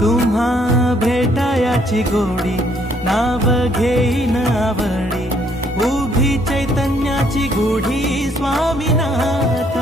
तुम्हा भेटायाची गोडी नाव घेईन आवडी. उभी चैतन्याची गुढी स्वामीनाथ.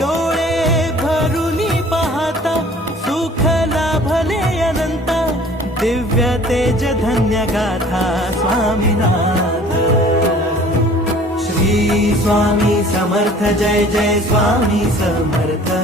डोळे भरून पाहता सुख लाभले अनंत. दिव्य तेज धन्य गाथा स्वामीनाथ. श्री स्वामी समर्थ जय जय स्वामी समर्थ.